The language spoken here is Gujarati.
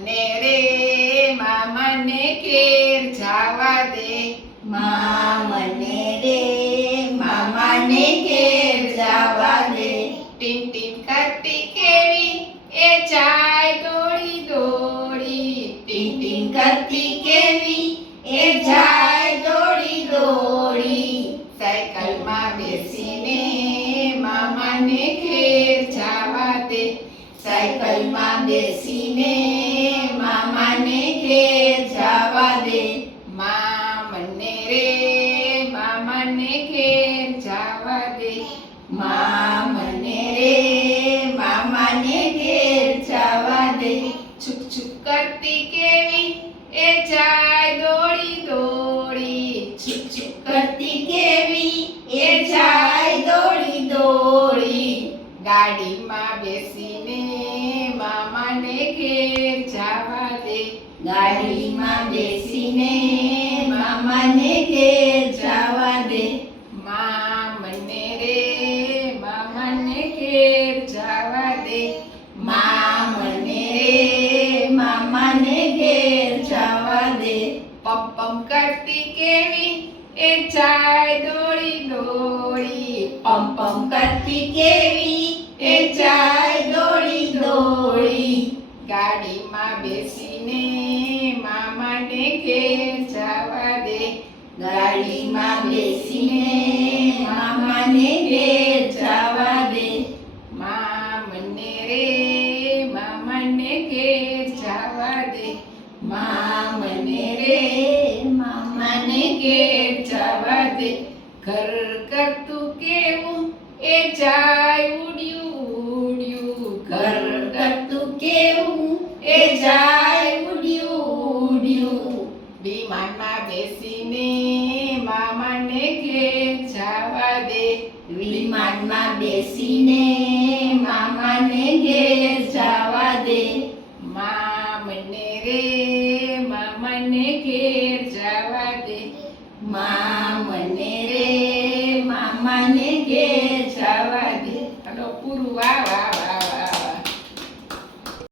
મને રે મામાને ઘેર જાવા દે. મને રે મામાને ઘેર જાવા દે. ટીન ટીન કરતી કેવી એ જાય દોડી દોડી. ટીન ટીન કરતી કેવી એ જાય દોડી દોડી. સાયકલમાં બેસીને મામાને ઘેર જાવા દે. સાયકલમાં બેસીને મામાને ઘેર જાવા દે. મને રે મામાને ઘેર જાવા દે. મને રે મામાને ઘેર જાવા દે. છુક છુક કરતી કેવી એ જાય દોડી દોડી. છુક છુક કરતી કેવી એ જાય દોડી દોડી. ગાડીમાં બેસીને મામાને ઘેર જાવા દે. ગાડીમાં બેસીને મામાને ઘેર જાવા દે. મને રે મામાને ઘેર જાવા દે. મને રે મામાને ઘેર જાવા દે. પમ પમ કરતી કેવી એ જાય દોડી દોડી. પમ પમ કરતી કેવી એ જાય દોડી દોડી. ગાડીમાં બેસીને મામાને ઘેર જાવા દે. ગાડીમાં બેસીને મામાને ઘેર જાવા દે. મને રે મામાને ઘેર જાવા દે. મને રે મામાને ઘેર જાવા દે. ઘર કરતું કેવું એ જાય ઉડ્યું ઉડ્યું. ઘર કરતું કેવું એ જાય ઉડ્યું ઉડ્યું. વિમાનમાં બેસીને મામાને ઘેર જાવા દે. વિમાનમાં બેસીને મામાને ઘેર જાવા દે. મને રે મામાને ઘેર જાવા દે. મને રે મામાને ઘેર જાવા દે. હલો પૂરું વાહ વાહ.